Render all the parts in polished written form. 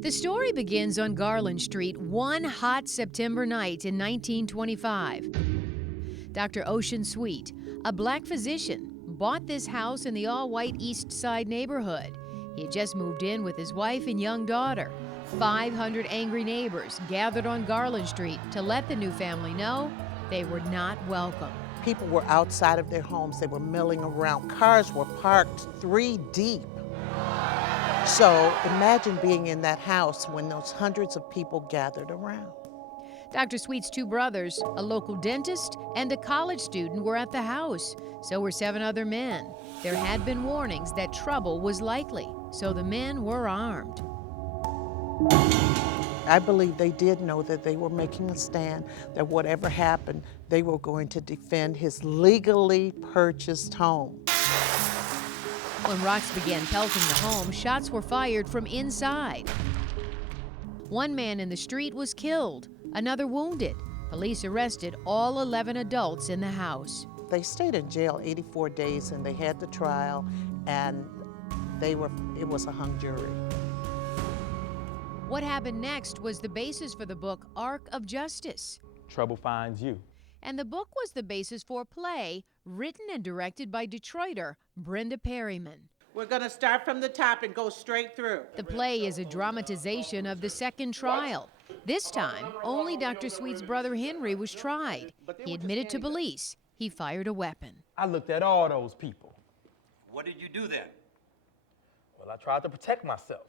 The story begins on Garland Street one hot September night in 1925. Dr. Ossian Sweet, a black physician, bought this house in the all-white East Side neighborhood. He had just moved in with his wife and young daughter. 500 angry neighbors gathered on Garland Street to let the new family know they were not welcome. People were outside of their homes. They were milling around. Cars were parked 3 deep. So imagine being in that house when those hundreds of people gathered around. Dr. Sweet's 2 brothers, a local dentist and a college student, were at the house. So were 7 other men. There had been warnings that trouble was likely, so the men were armed. I believe they did know that they were making a stand, that whatever happened, they were going to defend his legally purchased home. When rocks began pelting the home, shots were fired from inside. 1 man in the street was killed, another wounded. Police arrested all 11 adults in the house. They stayed in jail 84 days and they had the trial, and it was a hung jury. What happened next was the basis for the book Arc of Justice. Trouble finds you. And the book was the basis for a play written and directed by Detroiter Brenda Perryman. We're going to start from the top and go straight through. The play is a dramatization of the second trial. This time, only Dr. Sweet's brother Henry was tried. He admitted to police he fired a weapon. I looked at all those people. What did you do then? Well, I tried to protect myself.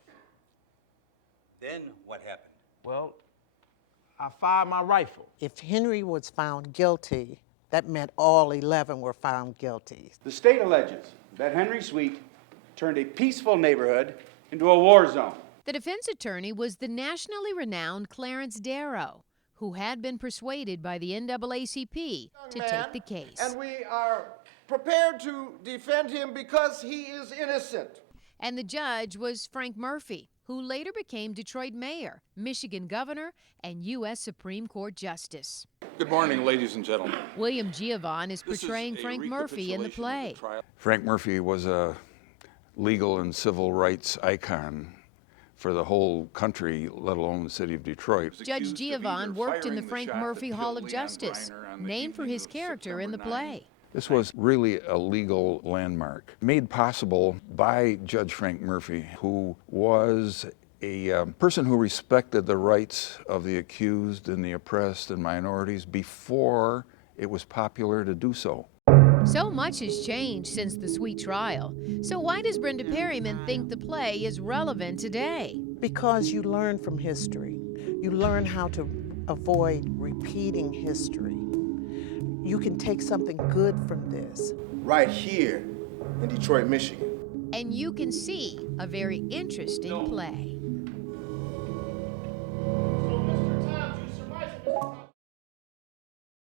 Then what happened? Well, I fired my rifle. If Henry was found guilty, that meant all 11 were found guilty. The state alleges that Henry Sweet turned a peaceful neighborhood into a war zone. The defense attorney was the nationally renowned Clarence Darrow, who had been persuaded by the NAACP to take the case. And we are prepared to defend him because he is innocent. And the judge was Frank Murphy, who later became Detroit mayor, Michigan governor, and U.S. Supreme Court justice. Good morning, ladies and gentlemen. William Giovanni is portraying Frank Murphy in the play. Frank Murphy was a legal and civil rights icon for the whole country, let alone the city of Detroit. Judge Giovanni worked in the Frank Murphy Hall of Justice, named for his character in the play. This was really a legal landmark, made possible by Judge Frank Murphy, who was a person who respected the rights of the accused and the oppressed and minorities before it was popular to do so. So much has changed since the Sweet trial. So why does Brenda Perryman think the play is relevant today? Because you learn from history. You learn how to avoid repeating history. You can take something good from this. Right here in Detroit, Michigan. And you can see a very interesting play.